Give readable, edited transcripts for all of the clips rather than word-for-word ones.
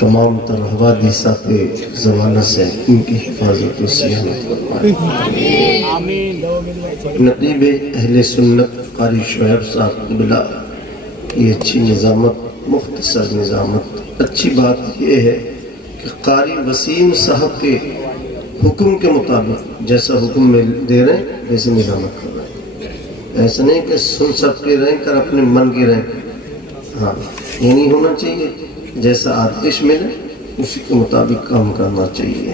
تمام تر حوادثات زمانہ سے ان کی حفاظت و صیانت فرمائے۔ نقیب اہل سنت قاری شعیب صاحب قبلہ یہ اچھی نظامت، مختصر نظامت۔ اچھی بات یہ ہے کہ قاری وسیم صاحب کے حکم کے مطابق جیسا حکم میں دے رہے ہیں ویسے نظامت کر رہے ہیں۔ ایسا نہیں کہ سن سب کے رہیں کر اپنے من کی رہیں۔ ہاں، یہ نہیں ہونا چاہیے، جیسا آتش ملے اسی کے مطابق کام کرنا چاہیے۔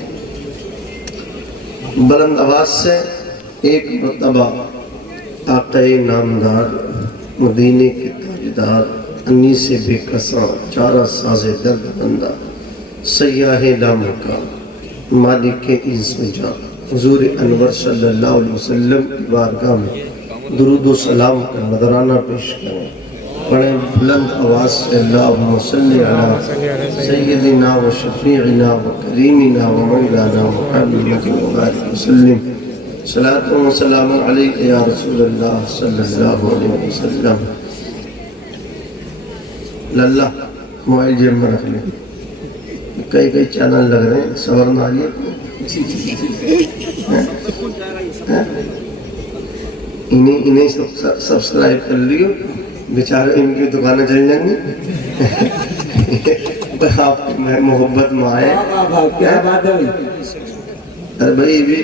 بلند آواز سے ایک مرتبہ آقائے نامدار، مدینے کے تاجدار، انیس بے کساں، چارہ ساز درد بندہ، سیاہ لامکان، مالک انس و جان، حضور انور صلی اللہ علیہ وسلم کی بارگاہ میں درود و سلام کا نذرانہ پیش کریں۔ بڑے بلند آواز سے اللہم صلی علی سیدنا و شفیعنا و کریمنا و مولانا محمد و بارک وسلم، صلاۃ و سلام علیک یا رسول اللہ صلی اللہ علیہ وسلم۔ للہ موبائل جیب میں رکھ لیں، کئی چینل لگ رہے ہیں، صبر نہ آئیے۔ انہیں سبسکرائب کر لیو، بیچارے ان کی دکانیں چل جائیں گی۔ آپ محبت میں آئے، کیا بات ہے ارے بھائی بھی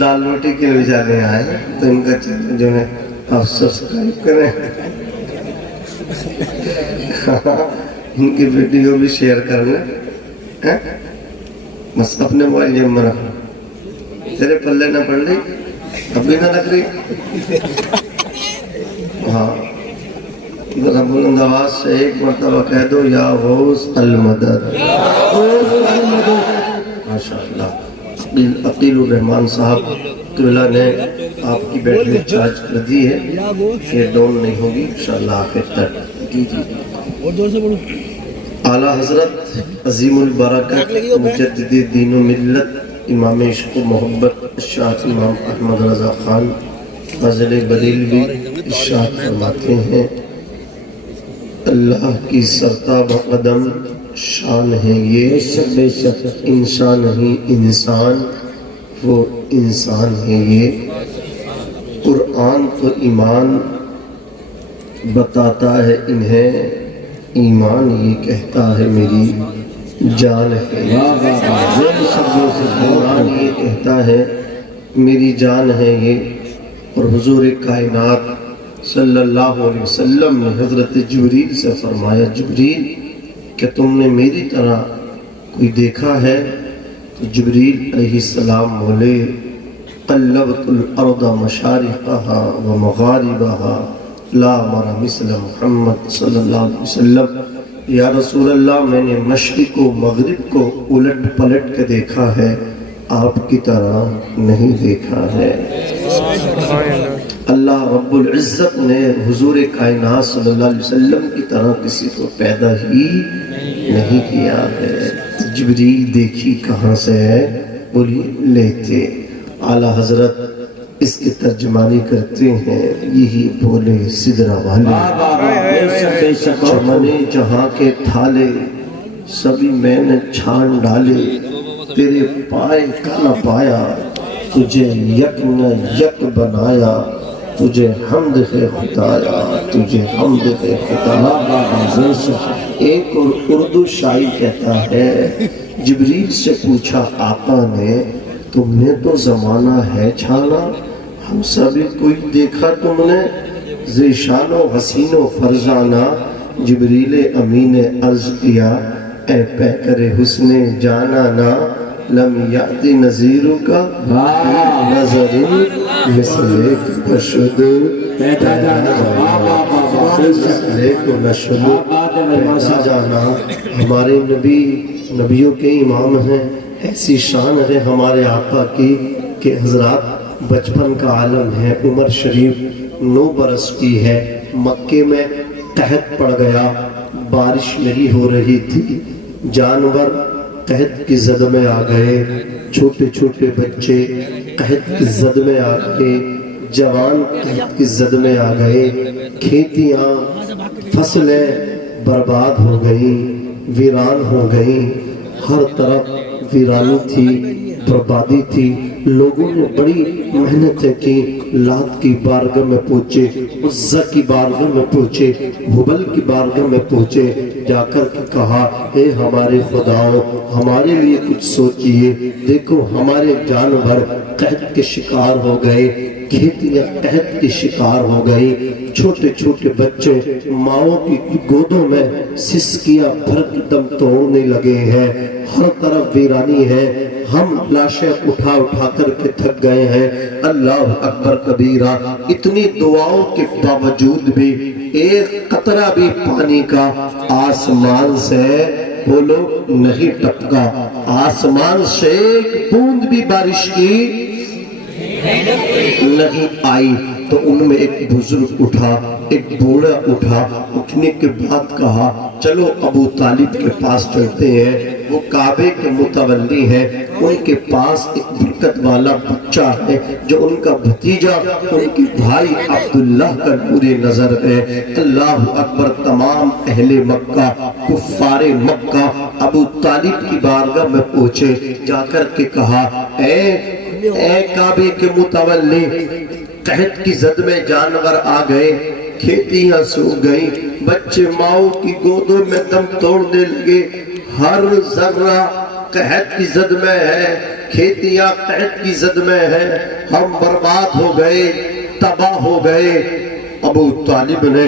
دال روٹی کے لیے بیچارے آئے تو ان کا چینل جو ہے آپ سبسکرائب کریں، ان کی ویڈیو بھی شیئر کر لیں۔ بس اپنے موبائل جیب میں رکھو، تیرے پلے نہ پڑ رہی، اب بھی نہ لگ رہی۔ ہاں، بلند آواز سے ایک مرتبہ کہہ دو یا غوث المدد۔ ماشاءاللہ، عقیل الرحمان صاحب قبلہ نے آپ کی بیٹری چارج کر دی ہے، یہ ڈاؤن نہیں ہوگی انشاءاللہ آخر تک۔ جی اعلیٰ حضرت عظیم البرکت مجدد دین و ملت امام عشق و محبت شاہ امام احمد رضا خان فاضل بریلوی ارشاد فرماتے ہیں، اللہ کی سرتاب قدم شان ہے یہ، بے شک انسان نہیں انسان، وہ انسان ہے یہ۔ قرآن تو ایمان بتاتا ہے انہیں، ایمان یہ کہتا ہے میری جان ہے۔ قرآن یہ کہتا ہے میری جان ہے یہ۔ اور حضور کائنات صلی اللہ علیہ وسلم نے حضرت جبریل سے فرمایا، جبریل کہ تم نے میری طرح کوئی دیکھا ہے؟ تو جبریل علیہ السلام بولے، قلبت الارض مشارقها ومغاربها لا مر مثل محمد صلی اللہ علیہ وسلم۔ یا رسول اللہ، میں نے مشرق و مغرب کو الٹ پلٹ کے دیکھا ہے، آپ کی طرح نہیں دیکھا ہے۔ اللہ رب العزت نے حضور کائنات صلی اللہ علیہ وسلم کی طرح کسی کو پیدا ہی نہیں کیا ہے۔ جبریل دیکھی کہاں سے ہے؟ بولی لیتے۔ اعلیٰ حضرت اس کی ترجمانی کرتے ہیں، یہی بولے سدرہ والے، چمن جہاں کے تھالے سبھی میں نے چھان ڈالے، تیرے پائے کا نہ پایا، تجھے یک نہ یک بنایا، تجھے حمد ہے خدایا، تجھے حمد ہے خدایا۔ ایک اور اردو شاعر کہتا ہے، جبریل سے پوچھا آقا نے، تم نے تو زمانہ ہے چھانا، ہم سبھی کوئی دیکھا تم نے، ذیشان و حسین و فرزانہ۔ جبریل امین عرض کیا، اے پیکر حسن جانانا، لم یأتی نظیر کا نظر مثلک بشد پیدا جانا۔ ہمارے نبی نبیوں کے امام ہیں، ایسی شان ہے ہمارے آقا کی کہ حضرات بچپن کا عالم ہے، عمر شریف 9 برس کی ہے، مکے میں قحط پڑ گیا، بارش نہیں ہو رہی تھی، جانور قحط کی زد میں آ گئے، چھوٹے چھوٹے بچے قحط کی زد میں آ گئے، جوان قحط کی زد میں آ گئے، کھیتیاں فصلیں برباد ہو گئیں، ویران ہو گئیں، ہر طرف ویرانی تھی، بربادی تھی۔ لوگوں نے بڑی محنتیں کی، لات کی بارگاہ میں پہنچے، عزا کی بارگاہ میں پہنچے، ہبل کی بارگاہ میں پہنچے، جا کر کے کہا اے ہمارے خداؤں ہمارے لیے کچھ سوچئے، دیکھو ہمارے جانور قحط کے شکار ہو گئے، کھیتیاں قحط کے شکار ہو گئی، چھوٹے چھوٹے بچے ماؤں کی گودوں میں سسکیاں بھر کے دم توڑنے لگے ہیں، ہر طرف ویرانی ہے، ہم لاشیں اٹھا اٹھا کر کے تھک گئے ہیں۔ اللہ اکبر کبیرہ۔ اتنی دعاؤں کے باوجود بھی ایک قطرہ بھی پانی کا آسمان سے بولو نہیں ٹپکا، آسمان سے ایک بوند بھی بارش کی نہیں آئی۔ تو ان میں ایک بزرگ اٹھا، ایک بوڑھا اٹھا، اٹھنے کے بعد کہا چلو ابو طالب کے پاس چلتے ہیں، وہ کعبے کے متولی ہیں، ان کے پاس ایک برکت والا بچہ ہے جو ان کا بھتیجا ان کے بھائی عبداللہ کا نور نظر ہے۔ اللہ اکبر۔ تمام اہل مکہ، کفار مکہ ابو طالب کی بارگاہ میں پہنچے، جا کر کے کہا اے کعبے کے متولی، قحط کی زد میں جانور آ گئے، کھیتیاں سو گئی، بچے ماؤں کی گودوں میں دم توڑنے لگے، ہر ذرہ قحط کی زد میں ہے، کھیتیاں قحط کی زد میں ہے، ہم برباد ہو گئے، تباہ ہو گئے۔ ابو طالب نے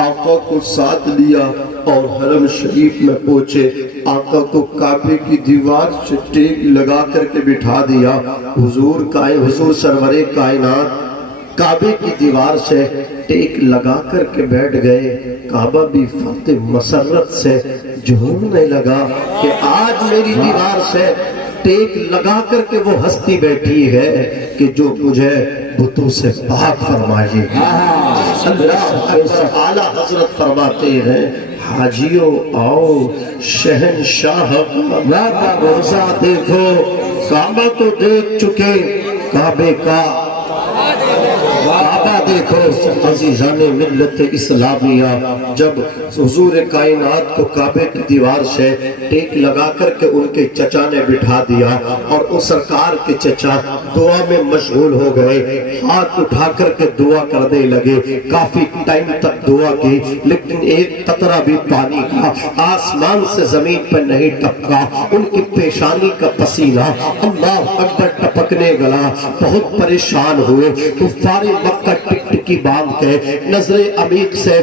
آقا کو ساتھ لیا اور حرم شریف میں پہنچے، آقا کو کعبے کی دیوار سے ٹیک لگا کر کے بٹھا دیا۔ حضور سرور کائنات کعبے کی دیوار سے ٹیک لگا کر کے بیٹھ گئے۔ کعبہ بھی فتح مسرت سے جھومنے لگا کہ آج میری دیوار سے ٹیک لگا کر کے وہ ہستی بیٹھی ہے کہ جو مجھے بتوں سے پاک فرمائے۔ اللہ اعلیٰ حضرت فرماتے ہیں حاجیوں آؤ شہنشاہ کا روزہ دیکھو، کعبہ تو دیکھ چکے، کعبے کا کعبہ دیکھو۔ عزیزان ملت اسلامیہ، جب حضور کائنات کو کعبے کی دیوار سے ٹیک لگا کر کے ان کے چچا نے بٹھا دیا اور اس سرکار کے چچا دعا میں مشغول ہو گئے، ہاتھ اٹھا کر کے دعا کرنے لگے، کافی ٹائم تک دعا کی، لیکن ایک قطرہ بھی پانی کا آسمان سے زمین پر نہیں ٹپکا۔ ان کی پیشانی کا پسینہ اللہ اکبر ٹپکنے گلا، بہت پریشان ہوئے۔ کفار مکہ ٹکٹکی باندھ کے نظر عمیق سے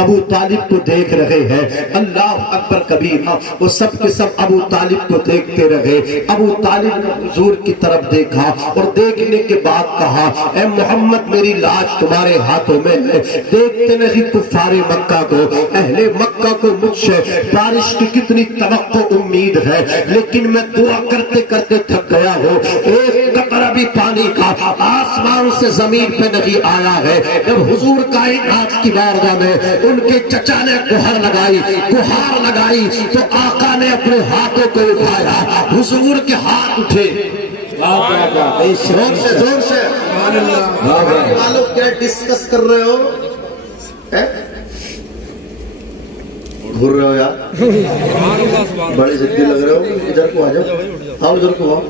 ابو طالب کو دیکھ رہے ہیں۔ اللہ اکبر کبیرہ۔ وہ سب کے سب ابو طالب کو دیکھتے رہے۔ ابو طالب نے حضور کی طرف دیکھا اور دیکھنے کے بعد کہا اے محمد میری لاش تمہارے ہاتھوں میں ہے، دیکھتے نہیں کفار مکہ کو، اہل مکہ کو مجھ سے بارش کی کتنی توقع امید ہے، لیکن میں دعا کرتے کرتے تھک گیا ہوں، ایک قطرہ بھی پانی کا آسمان سے زمین پہ نہیں آیا ہے۔ جب حضور کائنات کی بارگاہ میں ان کے چچا نے گہر لگائی تو آقا نے اپنے ہاتھوں کو اٹھایا، حضور کے ہاتھ اٹھے، زور سے معلوم کیا ڈسکس کر رہے ہو، گھر رہے ہو یار، بڑے ضدی لگ رہے ہو، ادھر کو آ جاؤ، آؤ ادھر کو آؤ۔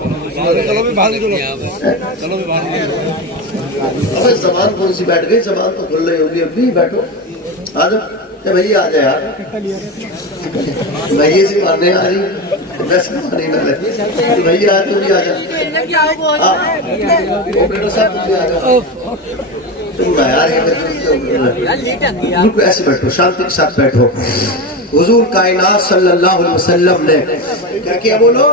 زبان کون سی بیٹھ گئی، زبان تو کھل رہی ہوگی، اب بھی بیٹھو، آ جاؤ بھائی، آ جائے یار، میں یہ سی ماننے آ رہی بس مانی نہ لگی بھائی، آج تو بھی آ جاؤ، اوپریٹر صاحب تم بھی آ جاؤ، تم یار بالکل ایسے بیٹھو، شانتی کے ساتھ بیٹھو۔ حضور کائنات صلی اللہ علیہ وسلم نے کیا کیا بولو،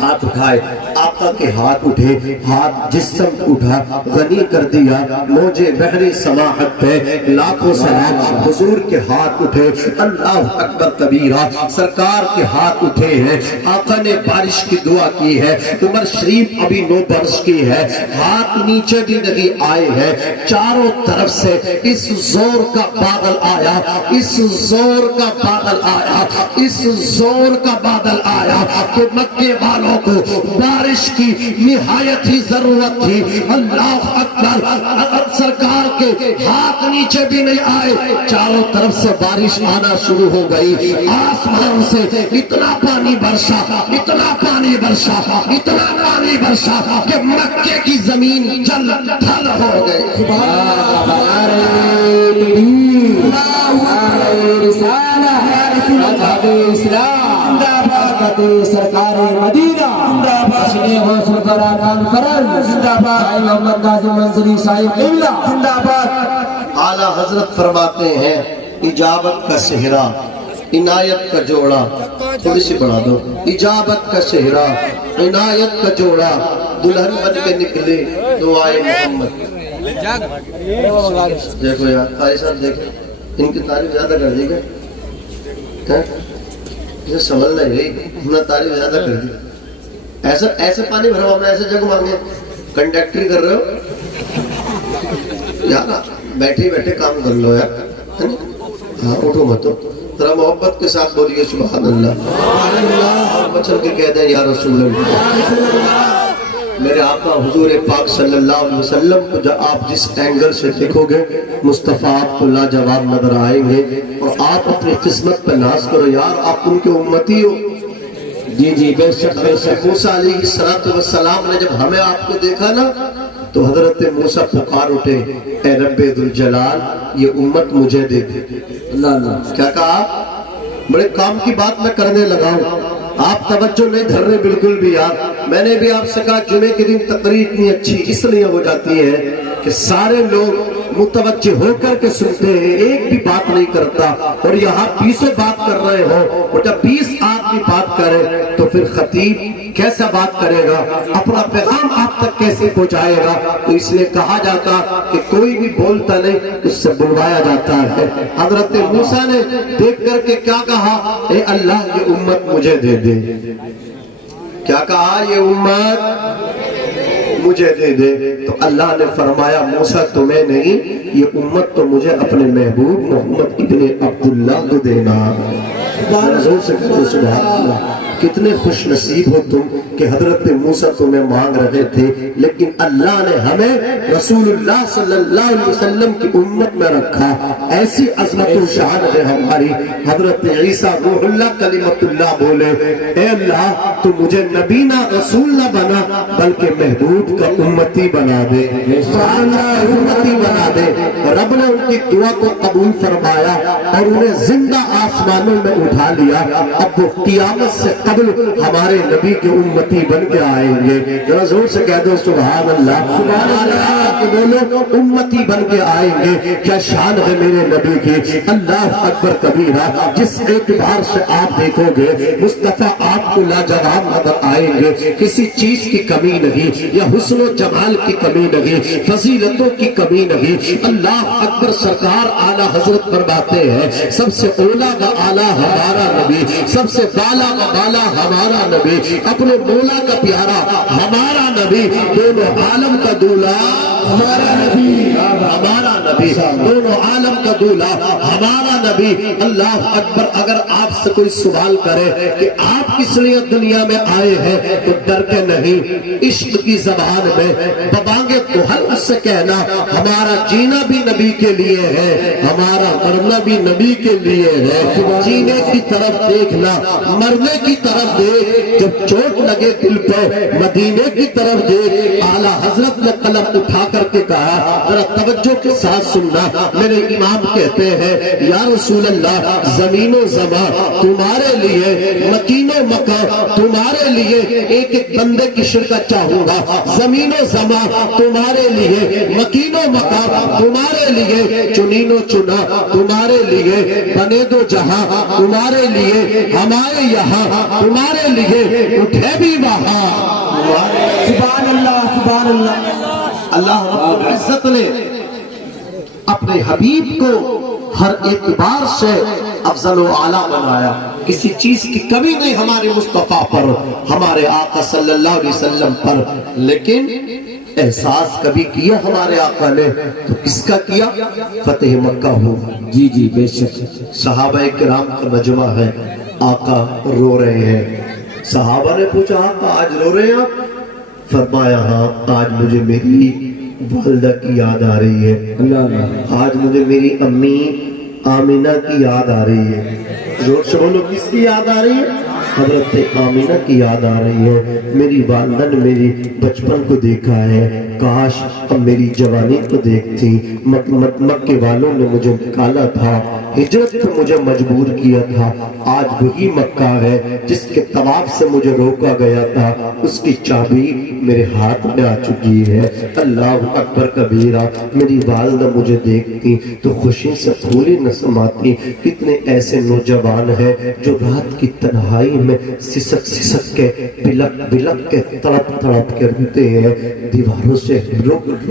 ہاتھ اٹھائے، آقا کے ہاتھ اٹھے، ہاتھ جس سمت اٹھا غنی کر دیا، موجے بحری سماحت پہ لاکھوں سلام، حضور کے ہاتھ اٹھے، اللہ اکبر کبیرہ، سرکار کے ہاتھ اٹھے ہیں، آقا نے بارش کی دعا کی ہے، عمر شریف ابھی 9 برس کی ہے، ہاتھ نیچے بھی نہیں آئے ہیں، چاروں طرف سے اس زور کا بادل آیا، اس زور کا بادل آیا، اس زور کا بادل آیا کہ مکے کرنے والوں کو بارش کی نہایت ہی ضرورت تھی۔ اللہ اکبر، سرکار کے ہاتھ نیچے بھی نہیں آئے، چاروں طرف سے بارش آنا شروع ہو گئی، آسمان سے اتنا پانی برسا، اتنا پانی برسا، اتنا پانی برسا کہ مکے کی زمین جل تھل ہو گئی۔ سرکار مدینہ اعلیٰ حضرت فرماتے ہیں اجابت کا صحرا، عنایت کا جوڑا، تھوڑی سی بڑھا دو، اجابت کا صحرا، عنایت کا جوڑا، دلہن بن کے نکلے دعائے محمد۔ دیکھو یار قاری صاحب، دیکھیں ان کی تعریف زیادہ کر دی گئی، اسے سمجھ نہیں گئی، انہوں نے تعریف زیادہ کر دی۔ ایسے پانی بھروا، میں ایسے جگ مانگے، کنڈکٹری کر رہے ہو یار، بیٹھے بیٹھے کام کر لو یار، ہاں اٹھو مت، ذرا محبت کے ساتھ بولیے سبحان اللہ، بچل کے کہہ دیں یا رسول اللہ۔ میرے آقا حضور پاک صلی اللہ علیہ وسلم کو جب آپ جس اینگل سے دیکھو گے مصطفیٰ آپ کو لاجواب نظر آئیں گے، اور آپ اپنی قسمت پہ ناز کرو یار، آپ ان کے امتی ہو۔ جی جی بے شک بے شک۔ موسیٰ علیہ السلام نے جب ہمیں آپ کو دیکھا نا تو حضرت موسیٰ پکار اٹھے، اے رب ذوالجلال یہ امت مجھے دے دے۔ اللہ اللہ، کیا کہا؟ بڑے کام کی بات میں کرنے لگا ہوں، آپ توجہ نہیں دھر رہے بالکل بھی یار۔ میں نے بھی آپ سے کہا جمعے کے دن تقریر اتنی اچھی اس لیے ہو جاتی ہے کہ سارے لوگ متوجہ ہو کر کے سنتے ہیں، ایک بھی بات نہیں کرتا، اور یہاں 20 بات کر رہے ہو، اور جب 20 آدمی بات کرے تو پھر خطیب کیسا بات کرے گا، اپنا پیغام آپ تک کیسے پہنچائے گا؟ تو اس لیے کہا جاتا کہ کوئی بھی بولتا نہیں، اس سے بلوایا جاتا ہے۔ حضرت موسیٰ نے دیکھ کر کے کیا کہا؟ اے اللہ یہ امت مجھے دے دے۔ کیا کہا؟ یہ امت مجھے دے دے۔ تو اللہ نے فرمایا موسیٰ تمہیں نہیں، یہ امت تو مجھے اپنے محبوب محمد ابن عبداللہ کو دینا۔ حضور سے کہو سبحان اللہ، کتنے خوش نصیب ہو تم کہ حضرت موسیٰ تمہیں مانگ رہے تھے، لیکن اللہ نے ہمیں رسول اللہ صلی اللہ علیہ وسلم کی امت میں رکھا۔ ایسی عظمت و شان ہے ہماری۔ حضرت عیسیٰ روح اللہ کلمت اللہ بولے، اے اللہ تو مجھے نبی نہ رسول نہ بنا بلکہ محبوب کا امتی بنا دے، امتی بنا دے۔ رب نے ان کی دعا کو قبول فرمایا اور انہیں زندہ آسمانوں میں اٹھا لیا۔ اب وہ قیامت سے قبل ہمارے نبی کے امتی بن کے آئیں گے۔ ذرا زور سے کہہ دو سبحان اللہ، سبحان اللہ کہ بولو امتی بن کے آئیں گے۔ کیا شان ہے میرے نبی کی، اللہ اکبر کبیرہ۔ جس اعتبار سے آپ دیکھو گے مصطفیٰ آپ کو لاجواب نظر آئیں گے، کسی چیز کی کمی نہیں، یا حسن و جمال کی کمی نہیں، فضیلتوں کی کمی نہیں۔ اللہ اکبر، سرکار اعلیٰ حضرت فرماتے ہیں سب سے اولا کا اعلیٰ ہمارا نبی، سب سے بالا کا بالا ہمارا نبی، اپنے مولا کا پیارا ہمارا نبی، دونوں عالم کا دولہ ہمارا نبی، ہمارا نبی، دونوں عالم کا دولہ ہمارا نبی۔ اللہ اکبر، اگر آپ سے کوئی سوال کرے کہ آپ کس لیے دنیا میں آئے ہیں تو ڈر کے نہیں، عشق کی زبان میں ببانگے کوہل اس سے کہنا ہمارا جینا بھی نبی کے لیے ہے، ہمارا مرنا بھی نبی کے لیے ہے۔ جینے کی طرف دیکھنا، مرنے کی طرف دیکھ، جب چوٹ لگے دل پہ مدینے کی طرف دیکھ۔ اعلیٰ حضرت نے قلم اٹھا کر کے کہا، ذرا توجہ کے ساتھ سننا، میرے امام کہتے ہیں یا رسول اللہ زمین و زمان تمہارے لیے، مکین و مکان تمہارے لیے، ایک ایک بندے کی شرکت چاہوں گا۔ زمین و زمان تمہارے لیے، مکین و مکان تمہارے لیے، چنین و چنا تمہارے لیے، بنے دو جہاں تمہارے لیے، ہمارے یہاں تمہارے لیے، اٹھے بھی وہاں۔ سبحان اللہ سبحان اللہ۔ اللہ رب العزت نے اپنے حبیب کو ہر اعتبار سے افضل و اعلیٰ بنایا، کسی چیز کی کمی نہیں ہمارے مصطفیٰ پر، ہمارے آقا صلی اللہ علیہ وسلم پر۔ لیکن احساس کبھی کیا ہمارے آقا نے تو کس کا کیا؟ فتح مکہ ہو۔ جی جی بے شک۔ صحابہ کرام کا مجمع ہے، آقا رو رہے ہیں، صحابہ نے پوچھا آپ آج رو رہے ہیں آپ؟ فرمایا ہاں آج مجھے میری والدہ کی یاد آ رہی ہے، اللہ اللہ آج مجھے میری امی آمینہ کی یاد آ رہی ہے۔ زور سے بولو کس کی یاد آ رہی ہے؟ حضرت آمینہ کی یاد آ رہی ہے۔ میری والدہ نے میری بچپن کو دیکھا ہے، کاش اب میری جوانی کو دیکھتی۔ مکے والوں نے مجھے نکالا تھا، ہجرت پہ مجھے مجبور کیا تھا، آج وہی مکہ ہے جس کے طواف سے مجھے روکا گیا تھا، اس کی چابی میرے ہاتھ میں آ چکی ہے۔ اللہ اکبر کبیرہ۔ میری والدہ مجھے دیکھتی تو خوشی سے پھولی نہ سماتی۔ کتنے ایسے نوجوان ہیں جو رات کی تنہائی میں سسک سسک کے بلک بلک کے تڑپ تڑپ کے روتے ہیں، دیواروں سے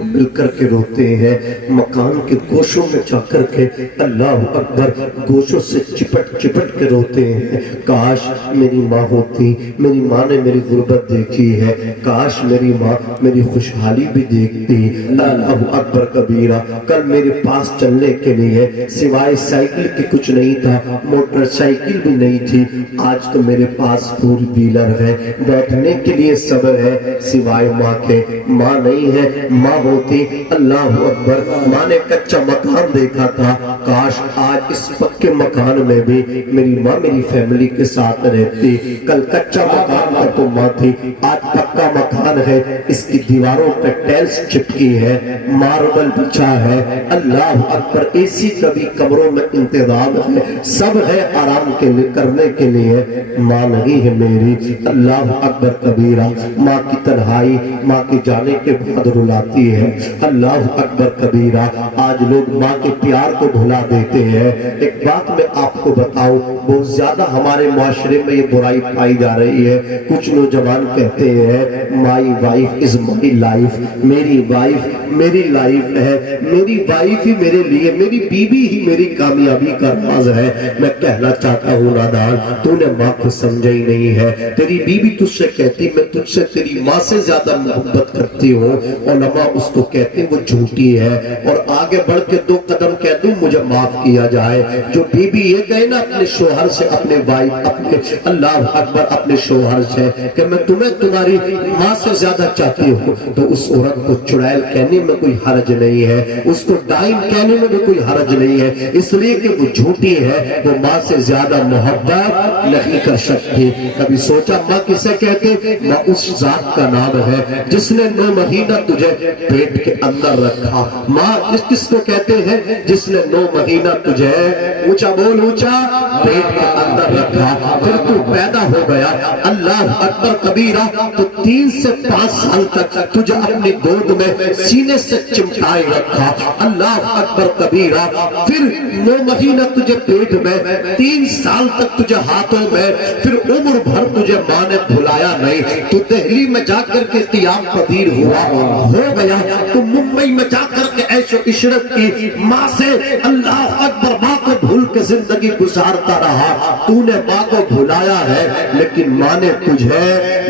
مل کر کے روتے ہیں، مکان کے گوشوں میں جا کر کے اللہ اکبر گوشوں سے چپٹ چپٹ کے روتے ہیں۔ کاش میری ماں ہوتی، میری ماں نے میری غربت دیکھی ہے، کاش میری ماں میری خوشحالی بھی دیکھتی۔ اللہ اکبر کبیرہ۔ کل میرے پاس چلنے کے لیے سوائے سائیکل کے کچھ نہیں تھا، موٹر سائیکل بھی نہیں تھی، آج تو میرے پاس فور ویلر ہے، بیٹھنے کے لیے صبر ہے سوائے ماں کے۔ ماں نہیں ہے، ماں ہوتی اللہ اکبر۔ ماں نے کچا مکان دیکھا تھا، کاش آج اس پکے مکان میں بھی میری ماں میری فیملی کے ساتھ رہتی۔ کل کچا مکان کا تو ماں تھی، آج پکا مکان ہے، اس کی دیواروں پہ ٹیلز چپکی ہے، ماربل بچھا ہے۔ اللہ اکبر۔ اے سی کا بھی کمروں میں انتظام ہے، سب ہے آرام کے لیے کرنے کے لیے، ماں نہیں ہے میری۔ اللہ اکبر کبیرہ۔ ماں کی تنہائی ماں کے جانے کے بعد رلاتی ہے۔ اللہ اکبر کبیرہ۔ آج لوگ ماں کے پیار کو بھلا دیتے ہیں۔ ایک بات میں آپ کو بتاؤں، بہت زیادہ ہمارے معاشرے میں یہ برائی پائی جا رہی ہے۔ کچھ نوجوان کہتے ہیں my wife is my life, میری وائف میری لائف ہے، میری وائف ہی میرے لیے، میری بیوی ہی میری کامیابی کا راز ہے۔ میں کہنا چاہتا ہوں نادان، تو نے ماں کو سمجھا ہی نہیں ہے۔ تیری بیوی تجھ سے کہتی میں تجھ سے تیری ماں سے زیادہ محبت کرتی ہوں، علماء اس کو کہتے وہ جھوٹی ہے، اور آگے بڑھ کے 2 قدم کہہ دوں مجھے معاف کیا جائے۔ جو بیوی یہ کہے نا اپنے شوہر سے، اپنے وائف، اپنے اللہ اکبر اپنے شوہر سے کہ میں تمہیں تمہاری ماں سے زیادہ چاہتی ہوں، تو اس عورت کو چڑیل کہنے میں کوئی حرج نہیں ہے، اس کو ڈائن کہنے میں بھی کوئی حرج نہیں ہے، اس لیے کہ وہ جھوٹی ہے، وہ ماں سے زیادہ محبت نہیں کر سکتی۔ کبھی سوچا ماں کسے کہتے؟ ماں اس ذات کا نام ہے جس نے 9 مہینہ تجھے پیٹ کے اندر رکھا۔ ماں کس کو کہتے ہیں؟ جس نے 9 مہینہ تجھے اونچا بول اونچا پیٹ کے اندر رکھا، پھر تو پیدا ہو گیا۔ اللہ اکبر کبیرہ۔ تو 3 سے 5 سال تک تجھے اپنی گود میں سینے سے چمٹائے رکھا۔ اللہ اکبر کبیرہ۔ پھر 9 مہینہ تجھے پیٹ میں، 3 سال تک تجھے ہاتھوں میں، پھر عمر بھر تجھے ماں نے بھلایا نہیں۔ تو دہلی میں جا کر کے قیام پذیر ہوا ہو گیا، تو ممبئی میں جا کر کے عیش و عشرت کی ماں سے اللہ اکبر ماں کو بھول کے زندگی گزارتا رہا۔ تو نے ماں کو بھلایا ہے لیکن ماں نے تجھے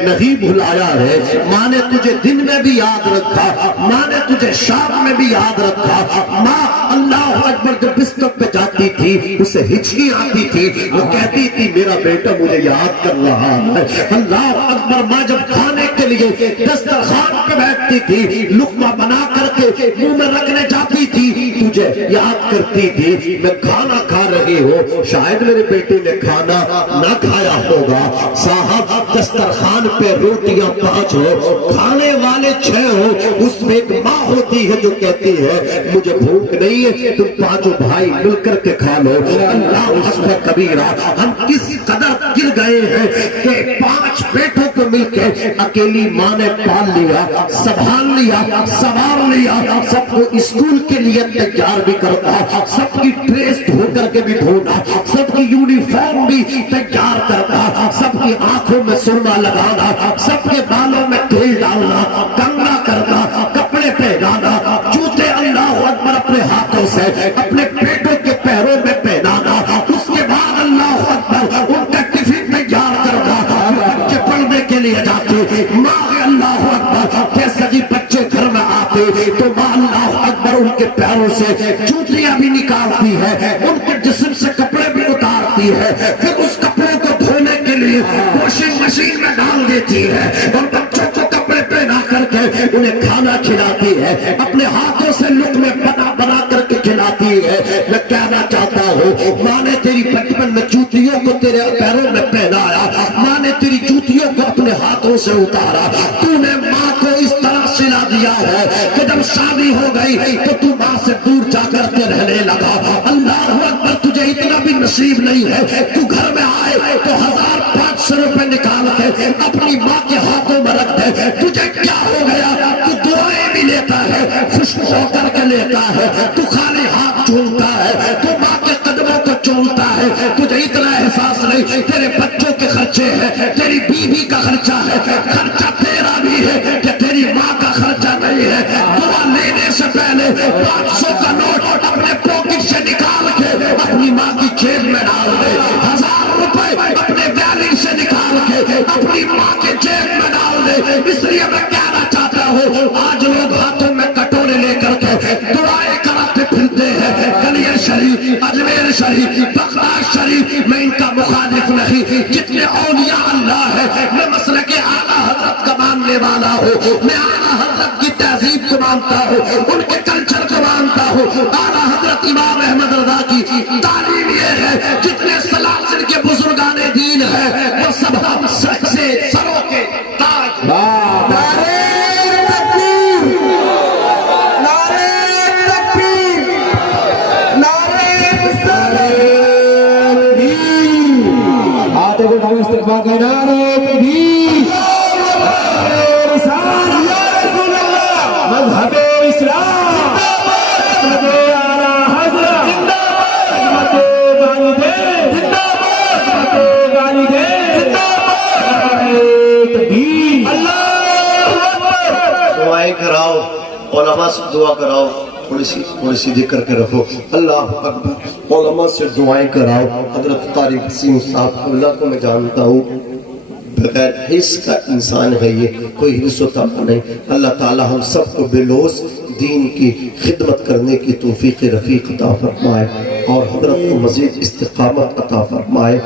نہیں بھلایا ہے۔ ماں نے تجھے دن میں بھی یاد رکھا، ماں نے تجھے شام میں بھی یاد رکھا۔ ماں اللہ اکبر جب بستر پہ جاتی تھی اسے ہچکی آتی تھی، وہ کہتی تھی میرا بیٹا مجھے یاد کر رہا ہے۔ اللہ اکبر۔ ماں جب کھانے کے لیے دسترخوان پہ بیٹھتی تھی، لقمہ بنا کر کے منہ میں رکھنے جاتی تھی، تجھے یاد کرتی تھی میں کھانا کھا رہی ہوں، شاید میرے بیٹے نے کھانا نہ کھایا ہوگا۔ صاحب دسترخوان پہ روٹیاں 5 ہو، کھانے والے 6 ہو، اس میں ایک ماں ہوتی ہے جو کہتی ہے مجھے بھوک نہیں ہے، تم 5 بھائی مل کر کے کھا لو۔ اللہ اکبر کبیرہ۔ ہم کس قدر گر گئے ہیں کہ 5 بیٹوں کو مل کے اکیلی ماں نے پال لیا، سنبھال لیا، سوار لیا، سب کو اسکول کے لیے تیار بھی کرتا، سب کی ڈریس دھو کر کے بھی دھونا، سب کی یونیفارم بھی تیار کرتا، سب کی آنکھوں میں سرما لگانا، سب کے بالوں میں تیل ڈالنا، کنگھا کرنا، کپڑے پہنانا، جوتے اللہ اکبر اپنے ہاتھوں سے اپنے بیٹوں کے پیروں میں پہنانا، اس کے بعد اللہ اکبر ان کا ٹفن تیار کرنا، بچے پڑھنے کے لیے جاتے، ماں اللہ اکبر جیسے ہی بچے گھر میں آتے تو ماں اللہ اکبر ان کے پیروں سے جوتیاں بھی نکالتی ہے، ان کے جسم سے کپڑے بھی اتارتی ہے، پھر اس کپڑے کو دھونے کے لیے واشنگ مشین میں ڈال دیتی ہے اور بچوں کو کپڑے پہنا کر کے انہیں کھانا کھلاتی ہے، اپنے ہاتھوں سے لقمے بنا بنا کر کے کھلاتی ہے۔ میں کہنا چاہتا ہوں ماں نے تیری بچپن میں جوتیوں کو تیرے پیروں میں پہنایا، ماں نے تیری جوتیوں کو اپنے ہاتھوں سے اتارا، تو نے ماں کو اس طرح سلا دیا ہے کہ جب شادی ہو گئی تو تو ماں سے دور جا کر کے رہنے لگا۔ اللہ اکبر، تجھے اتنا بھی نصیب نہیں ہے تو گھر میں آئے تو 1500 روپے نکال کے اپنی ماں کے ہاتھوں میں رکھ دے۔ تجھے کیا ہو گیا؟ تو دعائیں بھی لیتا ہے، خوشبو ہو کر کے لیتا ہے، تو خالی ہاتھ چومتا ہے، تو ماں کے قدموں کو چومتا ہے، تجھے اتنا احساس نہیں تیرے بچوں کے خرچے ہیں، تیری بیوی کا خرچہ ہے، خرچہ تیرا بھی ہے کہ تیری ماں کا خرچہ نہیں ہے۔ دعا لینے سے پہلے 500 کا نوٹ اپنے پاکٹ سے نکال کے اپنی ماں کی جیب میں ڈال دے، 1000 روپے اپنے گالی سے نکال کے اپنی ماں کے جیب میں ڈال دے۔ اس لیے میں کہنا چاہتا ہوں آج لوگ ہاتھوں میں کٹورے لے کر کے دعائیں کراتے پھرتے ہیں، گلیاں شریف، اجمیر شریف، بغداد شریف، میں ان کا مخالف نہیں، جتنے اولیاء اللہ ہے میں مسلک اعلیٰ حضرت کا ماننے والا ہوں، میں اعلیٰ حضرت کی تہذیب کو مانتا ہوں، ان کے کلچر کو مانتا ہوں۔ اعلیٰ حضرت امام احمد رضا کی تعلیم یہ ہے جتنے سلاسل کے بزرگان دین ہیں وہ سب ہم سر سے سروں کے تاج۔ نعرہ تکبیر، نعرہ تکبیر، نعرہ رسالت، ہاتھوں کو اٹھائیں استقبال کا نعرہ تکبیر، نعرہ رسالت، یا رسول اللہ، مذہب اسلام، مذہب اعلیٰ حضرت، عظمت والدین، عظمت والدین، نعرہ تکبیر، اللہ اکبر۔ دعائیں کراؤ، علماء سے دعا کراؤ، تھوڑی سی ذکر کے رکھو، اللہ اکبر، علماء سے دعائیں کراؤ۔ حضرت قاری وسیم صاحب اللہ کو میں جانتا ہوں، بغیر حس کا انسان ہے، یہ کوئی حس و تمنا نہیں۔ اللہ تعالی ہم سب کو بے لوث دین کی خدمت کرنے کی توفیق رفیق عطا فرمائے اور حضرت کو مزید استقامت عطا فرمائے۔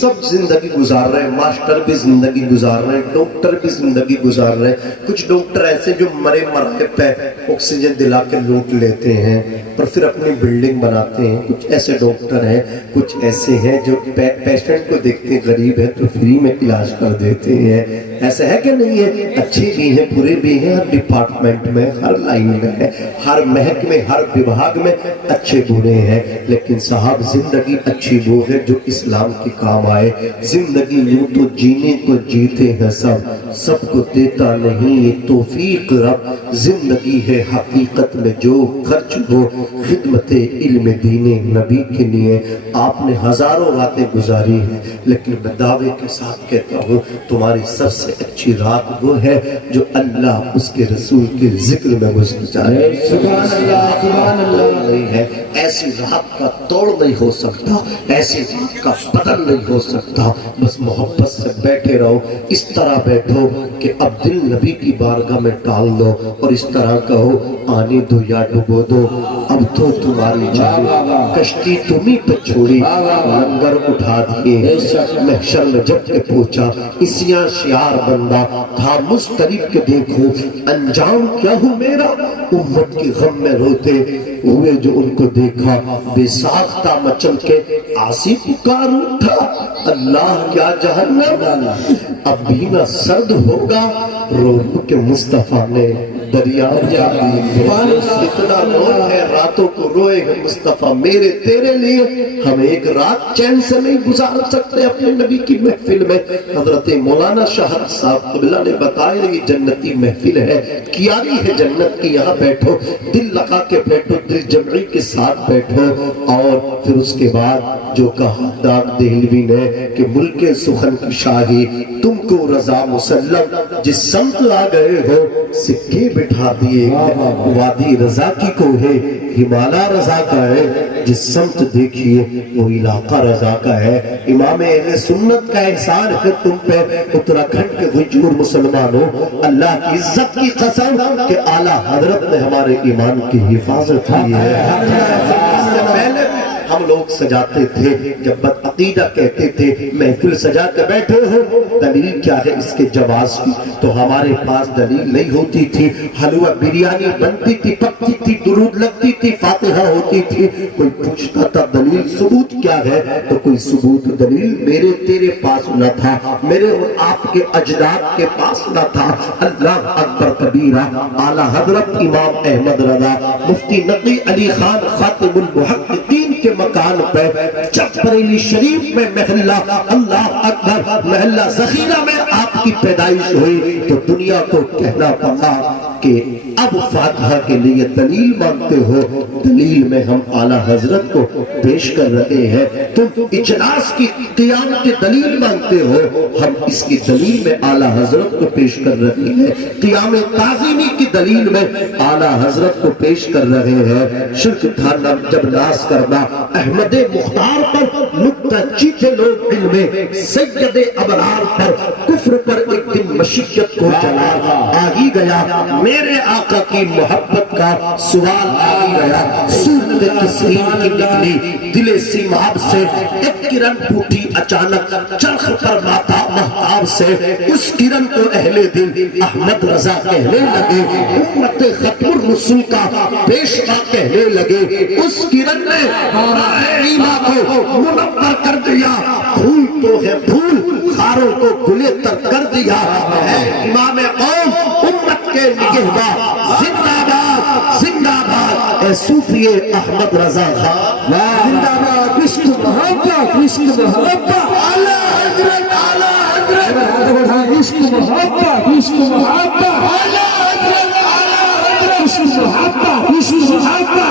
سب زندگی گزار رہے ہیں، ماسٹر بھی زندگی گزار رہے ہیں، ڈاکٹر بھی زندگی گزار رہے ہیں، کچھ ڈاکٹر ایسے جو مرے مرے پہ آکسیجن دلا کے لوٹ لیتے ہیں اور پھر اپنی بلڈنگ بناتے ہیں، کچھ ایسے ڈاکٹر ہیں، کچھ ایسے ہیں جو پیشنٹ کو دیکھتے غریب ہے تو فری میں علاج کر دیتے ہیں۔ ایسا ہے کہ نہیں ہے؟ اچھے بھی ہیں، برے بھی ہیں، ہر ڈپارٹمنٹ میں، ہر لائن میں ہے، ہر محکمے، ہر وبھاگ میں اچھے برے ہیں، لیکن صاحب زندگی اچھی وہ ہے جو اسلام کی کام آئے۔ زندگی یوں تو جینے کو جیتے ہیں سب کو دیتا نہیں یہ توفیق رب، زندگی ہے حقیقت میں جو خرچ ہو خدمت علم دین نبی کے لیے۔ آپ نے ہزاروں راتیں گزاری ہیں، لیکن میں دعوے کے ساتھ کہتا ہوں تمہاری سب سے اچھی رات وہ ہے جو اللہ اس کے رسول کے ذکر میں گزر جائے۔ سبحان اللہ، سبحان اللہ۔ نہیں ہے ایسی رات کا توڑ نہیں ہو سکتا، ایسی رات کا بدل نہیں ہو سکتا۔ بس محبت سے بیٹھے رہو، اس طرح بیٹھو کہ اب دل نبی کی بارگاہ میں ڈال دو اور اس طرح کہو آنے دو یا ڈبو دو، اب تو تمہاری جان کشتی تمہیں پہ چھوڑی، لنگر اٹھا دیے محشر میں جب کے پہنچا، اسیاں شیار بندہ تھا مسترب کے دیکھو انجام کیا ہو میرا، امت کی غم میں روتے ہوئے جو ان کو دیکھا، بے ساختہ مچل کے آسی پکار اٹھا، اللہ کیا جہنم اب بھی نہ سرد ہوگا، رو کے مصطفیٰ نے دریا اتنا نور ہے راتوں کو روئے گا مصطفیٰ میرے تیرے لیے، ہم ایک رات چین سے نہیں گزار سکتے اپنے نبی کی محفل میں۔ حضرت مولانا شاہد صاحب قبلہ نے بتایا یہ جنتی محفل ہے، کیاری ہے جنت کی، یہاں بیٹھو دل لگا کے بیٹھو، دل جمعی کے ساتھ بیٹھو، اور پھر اس کے بعد جو کہا داغ دہلوی نے کہ ملک سخن کی شاہی تم کو رضا مسلم، جس سمت آ گئے ہو سکے بٹھا دیے، وادی رضا کی کو ہے ہمالا رضا کا ہے، جس سمت دیکھیے وہ علاقہ رضا کا ہے۔ امام اہل سنت کا احسان ہے تم پہ، اتراکھنڈ کے غجور مسلمانوں، اللہ کی عزت کی قسم کہ اعلیٰ حضرت نے ہمارے ایمان کی حفاظت کی ہے۔ ہم لوگ سجاتے تھے جب بدعقیدہ کہتے تھے محفل سجا کے بیٹھے ہو دلیل کیا ہے اس کے جواز کی تو ہمارے پاس دلیل نہیں ہوتی تھی حلوہ بریانی بنتی تھی پکتی تھی درود لگتی تھی فاتحہ ہوتی تھی کوئی پوچھتا تھا دلیل ثبوت کیا ہے تو کوئی ثبوت دلیل میرے تیرے پاس نہ تھا میرے اور آپ کے اجداد کے پاس نہ تھا اللہ اکبر کبیرہ اعلیٰ حضرت امام احمد رضا مفتی نقی علی خان خاتم المحققین کے مکان پہ جب بریلی شریف میں محلہ اللہ اکبر محلہ ذخیرہ میں آپ کی پیدائش ہوئی تو دنیا کو کہنا پڑا کہ اب فاتحہ کے لیے دلیل مانگتے ہو دلیل میں ہم اعلیٰ حضرت کو پیش کر رہے ہیں تم اجلاس کی قیام کی دلیل مانگتے ہو ہم اس کی دلیل میں اعلیٰ حضرت کو پیش کر رہے ہیں قیام تعظیمی کی دلیل میں اعلیٰ حضرت کو پیش کر رہے ہیں شرک تھا جب ناز کرنا احمد مختار پر متجی تھے لوگ علم سید ابرار پر کفر پر ایک دن مشیت کو جلا آ ہی گیا میرے آقا کی محبت کا سوال آ ہی گیا صورت تسلیم کی نکلی دل سیماب سے ایک کرن پھوٹی اچانک چرخ پر مہتاب سے اس کرن کو اہل دل احمد رضا کہنے لگے امت ختم الرسول کا پیشوا کہنے لگے اس کرن نے ایمان کو منور کر دیا پھول تو ہے پھول خاروں کو گلے تر کر دیا ہے امام قوم امت کے نگہباں زندہ باد زندہ باد اے صوفی احمد رضا خان زندہ باد عشق محبت اعلیٰ حضرت عشق محبت اعلیٰ حضرت عشق محبت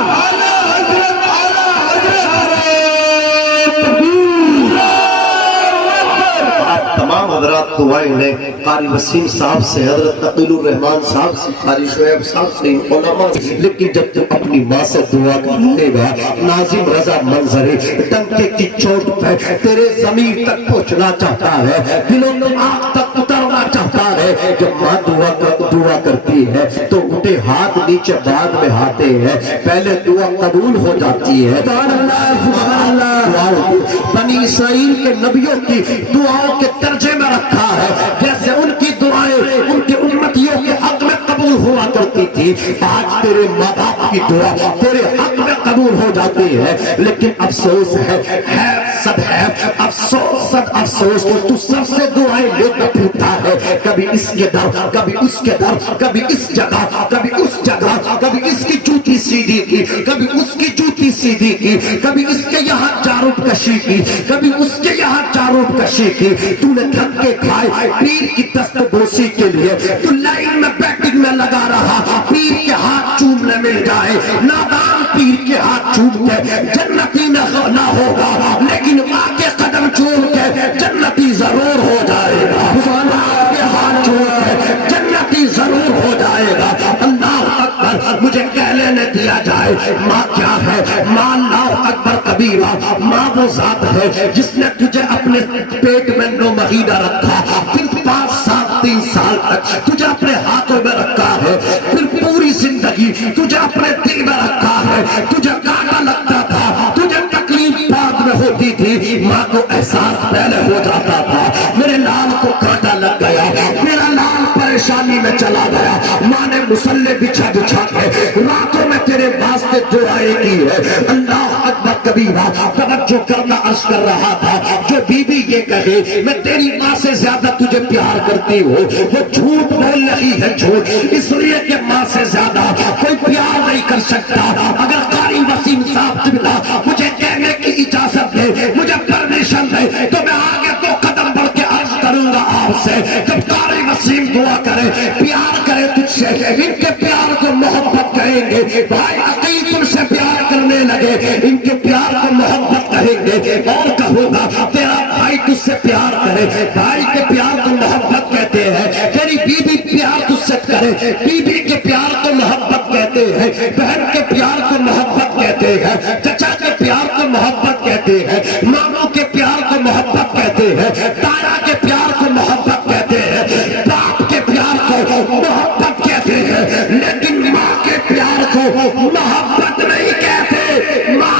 تمام حضرات دعائیں لیں قاری وسیم صاحب سے حضرت نقیل الرحمان صاحب سے قاری شعیب صاحب سے علماء سے لیکن جب تو اپنی ماں سے دعا کرنے گا ناظم رضا منظر ڈنکے کی چوٹ پہ تیرے ضمیر تک پہنچنا چاہتا ہے دلوں آنکھ تک اترنا چاہتا ہے جب ماں دعا کرتی ہے تو اٹھے ہاتھ نیچے بعد میں آتے ہیں پہلے دعا قبول ہو جاتی ہے بنی اسرائیل کے نبیوں کی دعاؤں کے درجے میں رکھا ہے جیسے ان کی دعائیں ان کے امتیوں کے حق میں قبول ہوا کرتی تھی آج تیرے ماں باپ کی دعا تیرے حق میں قبول ہو جاتی ہے لیکن افسوس ہے صد ہے افسوس صد افسوس تو سب سے دعائیں لیتا پھرتا ہے کبھی اس کے در کبھی اس کے در کبھی اس جگہ کبھی اس جگہ کبھی اس کی جوتی سیدھی کی کبھی اس کی جوتی سیدھی کی کبھی اس کے یہاں چاروب کشی کی کبھی اس کے یہاں چاروب کشی کی تو نے دھکے کھائے پیر کی دست بوسی کے لیے تو لائن میں بیٹنگ میں لگا رہا پیر کے ہاتھ چومنے مل جائے نادان پیر کے ہاتھ چوم کے جنتی نہ ہوگا لیکن ماں کے قدم چوم کے جنتی ضرور ہو جائے گا ماں کے ہاتھ چوم کے جنتی ضرور ہو جائے گا اللہ اکبر مجھے کہہ لینے دیا جائے ماں کیا ہے ماں اللہ اکبر کبیرہ ماں وہ ذات ہے جس نے تجھے اپنے پیٹ میں 9 مہینہ رکھا پھر 5 سال 3 سال تک تجھے اپنے ہاتھوں میں رکھا ہے پھر پوری زندگی تجھے اپنے دل میں رکھا ہے تجھے کانٹا لگتا تھا تجھے تکلیف بعد میں ہوتی تھی ماں کو احساس پہلے ہو جاتا تھا میرے لال کو کانٹا لگ گیا میرا لال پریشانی میں چلا گیا ماں نے مسلح بچھا بچھا کے راتوں میں تیرے واسطے دعائیں کی ہے اللہ اکبر کبیرہ توجہ کرنا عرض کر رہا تھا جو بی بی یہ کہے میں تیری ماں سے زیادہ تجھے پیار کرتی ہوں وہ جھوٹ بول رہی ہے جھوٹ اس لیے کہ ماں سے زیادہ کوئی پیار نہیں کر سکتا اگر قاری وسیم صاحب قبلہ مجھے کہنے کی اجازت دے مجھے پرمیشن دے تو میں آگے 2 قدم بڑھ کے عرض کروں گا آپ سے جب قاری وسیم دعا کرے پیار کرے تجھ سے ان کے پیار کو محبت کہیں گے بھائی عقیل تم سے پیار کرنے لگے ان کے پیار کو محبت کہیں گے اور کہوں گا تیرا بھائی تجھ سے پیار کرے بھائی کے پیار کو محبت کہتے ہیں تیری بی بی پیار تجھ سے کرے بی بی کے پیار کو محبت کہتے ہیں بہن کے پیار کو محبت کہتے ہیں چچا کے پیار کو محبت کہتے ہیں ماموں کے پیار کو محبت کہتے ہیں تایا کے پیار کو محبت کہتے ہیں باپ کے پیار کو محبت کہتے ہیں لیکن ماں کے پیار کو محبت نہیں کہتے ماں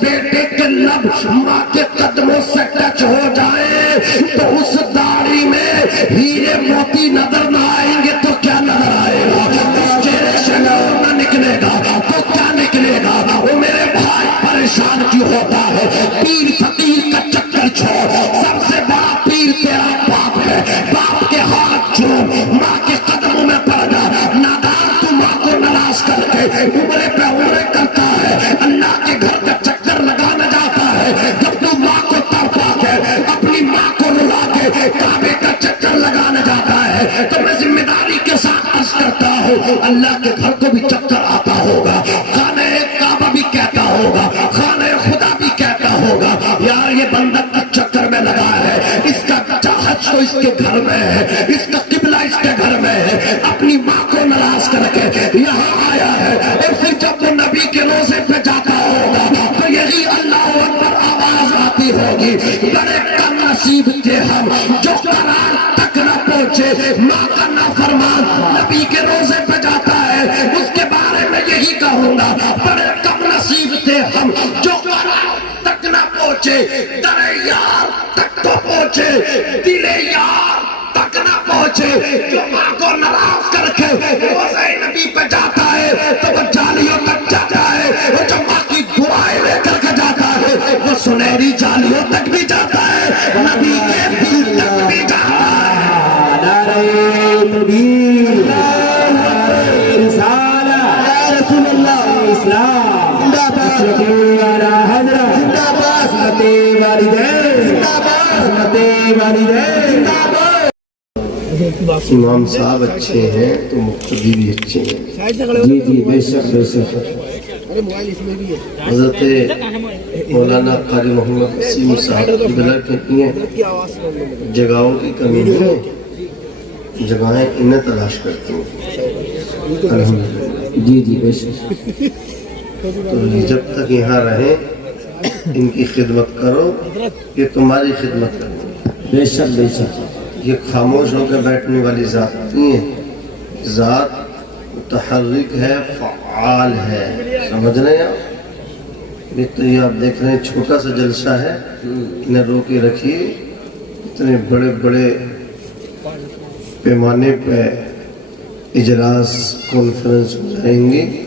بیٹے کے لب ماں کے قدموں سے ٹچ ہو جائے تو اس داڑھی میں ہیرے موتی نظر نہ آئیں گے تو کیا نظر آئے گا؟ اس چہرے سے نور نہ نکلے گا تو کیا نکلے گا؟ وہ میرے بھائی پریشان کیوں ہوتا ہے؟ پیر فقیر کا چکر چھوڑ، سب سے بڑا پیر تیرا باپ ہے۔ باپ کے ہاتھ چھوڑ، ماں کے قدموں میں پڑ جا۔ نادان تو ماں کو ناراض کر کے عمرے پہ عمرے کرتا ہے، اللہ کے گھر کا چکر لگانا جاتا ہے، جب تو ماں کو تڑپا کے اپنی ماں کو رلا کے کعبے کا چکر لگانا جاتا ہے، تو میں ذمہ داری کے ساتھ عرض کرتا ہوں اللہ کے گھر کو بھی چکر آتا ہوگا، خانہ کعبہ بھی کہتا ہوگا، خانہ خدا بھی کہتا ہوگا یار یہ بندہ کا چکر میں لگا ہے، اس کا چاہت تو اس کے گھر میں ہے، اس کا قبلہ اس کے گھر میں ہے، اپنی ماں کو ناراض کر کے یہاں آیا ہے، اور پھر جب وہ نبی کے روزے پہ جاتا ہوگا تو یہی اللہ اکبر آواز آتی ہوگی، بڑے کم نصیب تھے ہم جو قرار تک نہ پہنچے، ماں کا نافرمان نبی کے روزے پہ جاتا ہے، اس کے بارے میں یہی کہوں گا بڑے کم نصیب تھے ہم جو قرار تک نہ پہنچے، در یار تک تو پہنچے، دل یار تک نہ پہنچے، جو ماں کو ناراض کر کے روزے نبی پہ جاتا ہے تو وہ جالیوں تک جاتا ہے، اور جو ماں کی دعائیں لے کر کے جاتا ہے وہ سنہری جالیوں تک بھی جاتا ہے، نبی کے دل تک بھی جاتا ہے۔ نعرہ تکبیر، نعرہ رسالت، یا رسول اللہ، اسلام زندہ باد، والا حضرت زندہ باد، عصمت والدین زندہ باد، عصمت والدین زندہ باد۔ امام صاحب اچھے ہیں تو مقتدی بھی اچھے ہیں۔ جی جی بے شک بے شک۔ حضرت مولانا قاری محمد وسیم صاحب قبلہ کہتی ہیں جگہوں کی کمی نہیں ہے، جگہیں انہیں تلاش کرتی ہیں۔ الحمدللہ جی جی بے شک۔ تو جب تک یہاں رہیں ان کی خدمت کرو، یہ تمہاری خدمت کرو۔ بے شک بے شک۔ یہ خاموش ہو کے بیٹھنے والی ذات نہیں ہے، ذات متحرک ہے، فعال ہے، سمجھ رہے ہیں آپ؟ تو یہ آپ دیکھ رہے ہیں چھوٹا سا جلسہ ہے، انہیں رو کے رکھیے، اتنے بڑے بڑے پیمانے پہ اجلاس کانفرنس ہو جائیں گی،